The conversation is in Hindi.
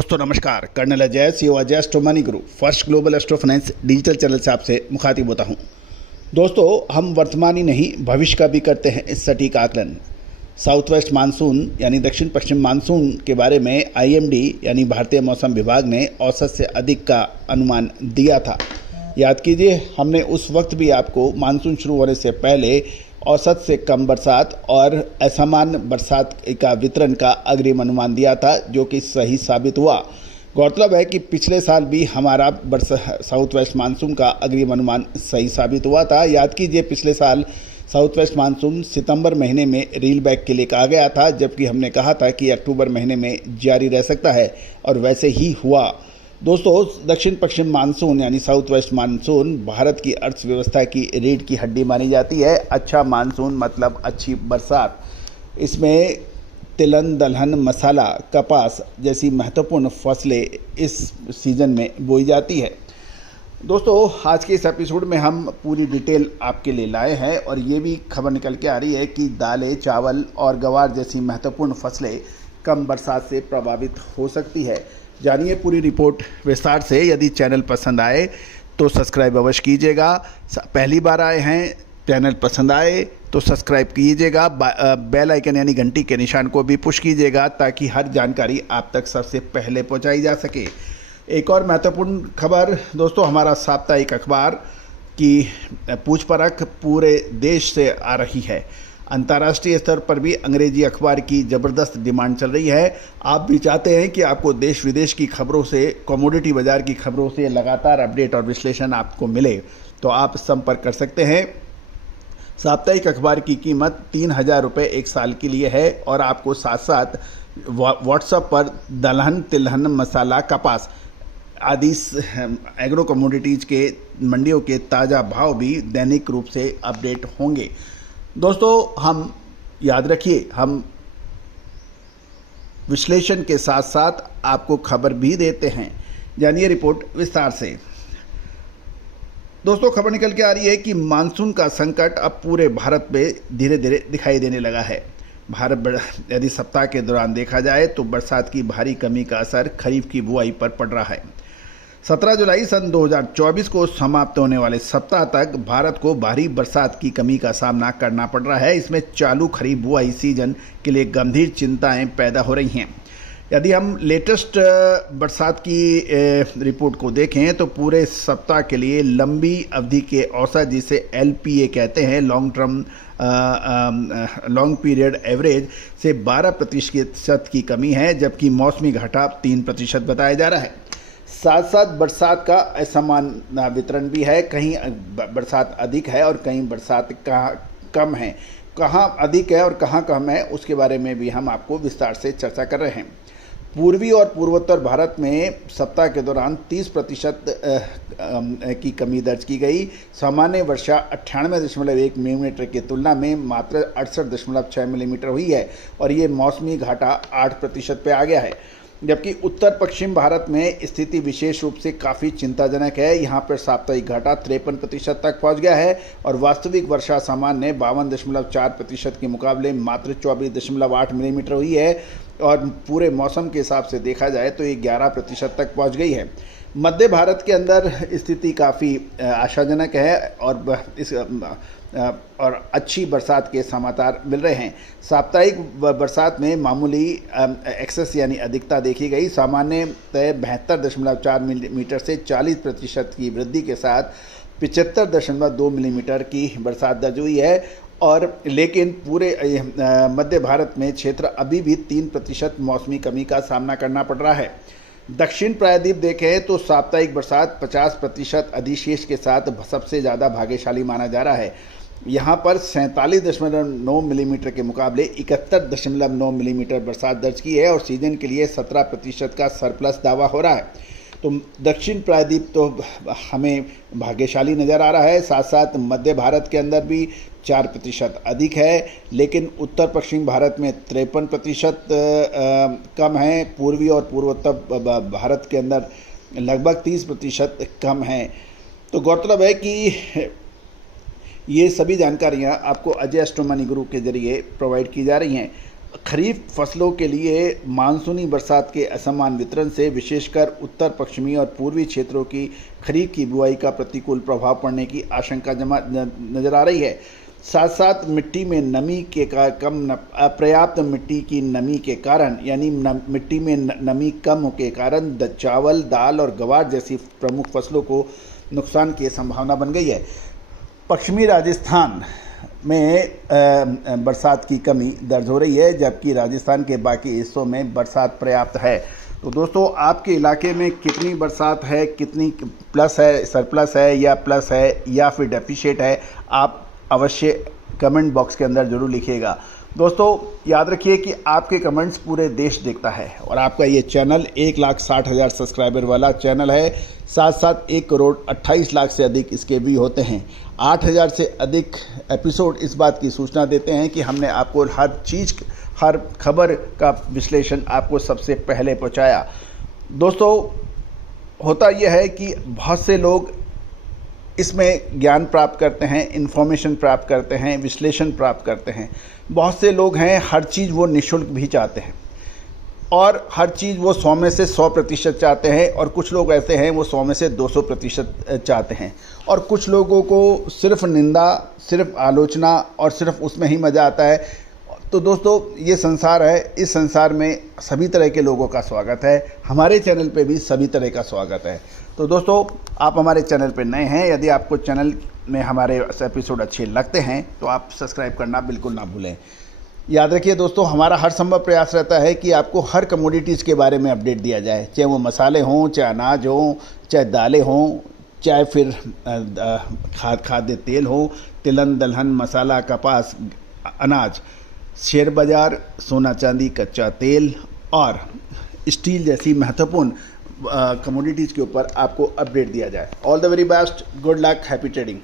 दोस्तों नमस्कार, colonel Ajay CO Ajay astro money guru first global astro finance digital channel से आपसे मुखातिब होता हूं। दोस्तों, हम वर्तमान ही नहीं भविष्य का भी करते हैं इस सटीक आकलन। साउथ वेस्ट मानसून यानी दक्षिण पश्चिम मानसून के बारे में आईएमडी यानी भारतीय मौसम विभाग ने औसत से अधिक का अनुमान दिया था। याद कीजिए, हमने उस वक्त भी आपको मानसून शुरू होने से पहले औसत से कम बरसात और असमान बरसात का वितरण का अग्रिम अनुमान दिया था, जो कि सही साबित हुआ। गौरतलब है कि पिछले साल भी हमारा साउथ वेस्ट मानसून का अग्रिम अनुमान सही साबित हुआ था। याद कीजिए, पिछले साल साउथ वेस्ट मानसून सितंबर महीने में रील बैक के लिए कहा गया था, जबकि हमने कहा था कि अक्टूबर महीने में जारी रह सकता है, और वैसे ही हुआ। दोस्तों, दक्षिण पश्चिम मानसून यानी साउथ वेस्ट मानसून भारत की अर्थव्यवस्था की रीढ़ की हड्डी मानी जाती है। अच्छा मानसून मतलब अच्छी बरसात। इसमें तिलहन, दलहन, मसाला, कपास जैसी महत्वपूर्ण फसलें इस सीज़न में बोई जाती है। दोस्तों, आज के इस एपिसोड में हम पूरी डिटेल आपके लिए लाए हैं, और ये भी खबर निकल के आ रही है कि दालें, चावल और ग्वार जैसी महत्वपूर्ण फसलें कम बरसात से प्रभावित हो सकती है। जानिए पूरी रिपोर्ट विस्तार से। यदि चैनल पसंद आए तो सब्सक्राइब अवश्य कीजिएगा। पहली बार आए हैं, चैनल पसंद आए तो सब्सक्राइब कीजिएगा। बेल आइकन यानी घंटी के निशान को भी पुश कीजिएगा, ताकि हर जानकारी आप तक सबसे पहले पहुंचाई जा सके। एक और महत्वपूर्ण खबर दोस्तों, हमारा साप्ताहिक अखबार की पूछ परख पूरे देश से आ रही है। अंतर्राष्ट्रीय स्तर पर भी अंग्रेजी अखबार की ज़बरदस्त डिमांड चल रही है। आप भी चाहते हैं कि आपको देश विदेश की खबरों से, कमोडिटी बाज़ार की खबरों से लगातार अपडेट और विश्लेषण आपको मिले, तो आप संपर्क कर सकते हैं। साप्ताहिक अखबार की कीमत 3000 रुपये एक साल के लिए है, और आपको साथ साथ व्हाट्सएप पर दलहन, तिलहन, मसाला, कपास आदि एग्रो कमोडिटीज़ के मंडियों के ताज़ा भाव भी दैनिक रूप से अपडेट होंगे। दोस्तों, हम याद रखिए, हम विश्लेषण के साथ साथ आपको खबर भी देते हैं। जानिए रिपोर्ट विस्तार से। दोस्तों, खबर निकल के आ रही है कि मानसून का संकट अब पूरे भारत में धीरे धीरे दिखाई देने लगा है। यदि सप्ताह के दौरान देखा जाए तो बरसात की भारी कमी का असर खरीफ की बुआई पर पड़ रहा है। 17 जुलाई सन 2024 को समाप्त होने वाले सप्ताह तक भारत को भारी बरसात की कमी का सामना करना पड़ रहा है। इसमें चालू खरीफ बुआई सीजन के लिए गंभीर चिंताएं पैदा हो रही हैं। यदि हम लेटेस्ट बरसात की रिपोर्ट को देखें तो पूरे सप्ताह के लिए लंबी अवधि के औसत, जिसे LPA कहते हैं, लॉन्ग पीरियड एवरेज से 12% की कमी है, जबकि मौसमी घाटा 3% बताया जा रहा है। साथ साथ बरसात का असमान वितरण भी है। कहीं बरसात अधिक है और कहीं बरसात कम है। कहाँ अधिक है और कहाँ कम है, उसके बारे में भी हम आपको विस्तार से चर्चा कर रहे हैं। पूर्वी और पूर्वोत्तर भारत में सप्ताह के दौरान 30% की कमी दर्ज की गई। सामान्य वर्षा 98.1 मिलीमीटर की तुलना में मात्र 68.6 मिलीमीटर हुई है, और ये मौसमी घाटा 8% पे आ गया है। जबकि उत्तर पश्चिम भारत में स्थिति विशेष रूप से काफ़ी चिंताजनक है। यहाँ पर साप्ताहिक घाटा 53% तक पहुँच गया है, और वास्तविक वर्षा सामान्य 52.4% के मुकाबले मात्र 24.8 मिलीमीटर हुई है, और पूरे मौसम के हिसाब से देखा जाए तो ये 11% तक पहुँच गई है। मध्य भारत के अंदर स्थिति काफ़ी आशाजनक है, और अच्छी बरसात के समाचार मिल रहे हैं। साप्ताहिक बरसात में मामूली एक्सेस यानी अधिकता देखी गई। सामान्य 72.4 मिलीमीटर से 40% की वृद्धि के साथ 75.2 मिलीमीटर की बरसात दर्ज हुई है, और लेकिन पूरे मध्य भारत में क्षेत्र अभी भी 3% मौसमी कमी का सामना करना पड़ रहा है। दक्षिण प्रायद्वीप देखें तो साप्ताहिक बरसात 50% अधिशेष के साथ सबसे ज़्यादा भाग्यशाली माना जा रहा है। यहाँ पर 47.9 मिलीमीटर के मुकाबले 71.9 मिलीमीटर बरसात दर्ज की है, और सीजन के लिए 17% का सरप्लस दावा हो रहा है। तो दक्षिण प्रायद्वीप तो हमें भाग्यशाली नज़र आ रहा है। साथ साथ मध्य भारत के अंदर भी 4% अधिक है, लेकिन उत्तर पश्चिम भारत में 53% कम है। पूर्वी और पूर्वोत्तर भारत के अंदर लगभग 30% कम है। तो गौरतलब है कि ये सभी जानकारियाँ आपको अजय एस्ट्रो मनी गुरु के जरिए प्रोवाइड की जा रही हैं। खरीफ फसलों के लिए मानसूनी बरसात के असमान वितरण से विशेषकर उत्तर पश्चिमी और पूर्वी क्षेत्रों की खरीफ की बुआई का प्रतिकूल प्रभाव पड़ने की आशंका नजर आ रही है। साथ साथ मिट्टी में नमी के अपर्याप्त मिट्टी की नमी के कारण यानी मिट्टी में नमी कम के कारण चावल, दाल और ग्वार जैसी प्रमुख फसलों को नुकसान की संभावना बन गई है। पश्चिमी राजस्थान में बरसात की कमी दर्ज हो रही है, जबकि राजस्थान के बाकी हिस्सों में बरसात पर्याप्त है। तो दोस्तों, आपके इलाके में कितनी बरसात है, कितनी प्लस है, सरप्लस है या प्लस है या फिर डेफिशिएट है, आप अवश्य कमेंट बॉक्स के अंदर जरूर लिखिएगा। दोस्तों, याद रखिए कि आपके कमेंट्स पूरे देश देखता है और आपका ये चैनल 1,60,000 सब्सक्राइबर वाला चैनल है। साथ साथ 1,28,00,000 से अधिक इसके व्यू होते हैं। 8,000 से अधिक एपिसोड इस बात की सूचना देते हैं कि हमने आपको हर खबर का विश्लेषण आपको सबसे पहले पहुंचाया। दोस्तों, होता यह है कि बहुत से लोग इसमें ज्ञान प्राप्त करते हैं, इन्फॉर्मेशन प्राप्त करते हैं, विश्लेषण प्राप्त करते हैं। बहुत से लोग हैं, हर चीज़ वो निःशुल्क भी चाहते हैं और हर चीज़ वो 100 में से 100% चाहते हैं, और कुछ लोग ऐसे हैं वो 100 में से 200% चाहते हैं, और कुछ लोगों को सिर्फ निंदा, सिर्फ आलोचना और सिर्फ उसमें ही मज़ा आता है। तो दोस्तों, ये संसार है, इस संसार में सभी तरह के लोगों का स्वागत है। हमारे चैनल पे भी सभी तरह का स्वागत है। तो दोस्तों, आप हमारे चैनल पे नए हैं, यदि आपको चैनल में हमारे एपिसोड अच्छे लगते हैं तो आप सब्सक्राइब करना बिल्कुल ना भूलें। याद रखिए दोस्तों, हमारा हर संभव प्रयास रहता है कि आपको हर कमोडिटीज़ के बारे में अपडेट दिया जाए, चाहे वो मसाले हों, चाहे अनाज हों, चाहे दालें हों, चाहे फिर खाद्य तेल हो, तिलहन, दलहन, मसाला, कपास, अनाज, शेयर बाज़ार, सोना चांदी, कच्चा तेल और स्टील जैसी महत्वपूर्ण कमोडिटीज़ के ऊपर आपको अपडेट दिया जाए। All the very best, good luck, happy trading.